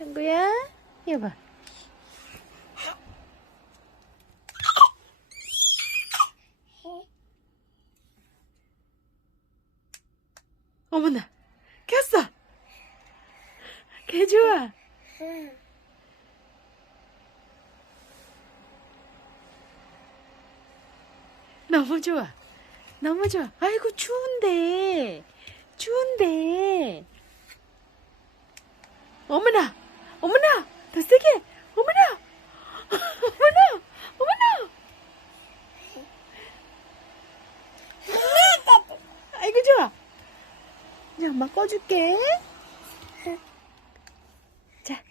형구야, 이거 봐. 어머나, 켰어. 개 좋아. 너무 좋아. 너무 좋아. 아이고, 추운데. 추운데. 어머나! 어머나! 더 세게! 어머나! 어머나! 어머나! 아이고, 좋아. 자, 엄마 꺼줄게. 자.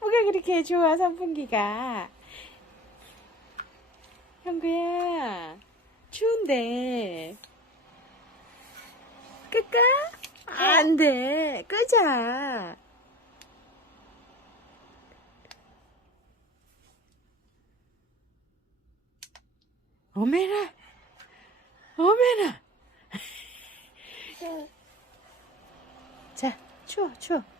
뭐가 그렇게 좋아, 선풍기가. 형구야, 추운데. 끌까? 안 돼. 끄자. 어메나. 어메나. 자, 추워, 추워.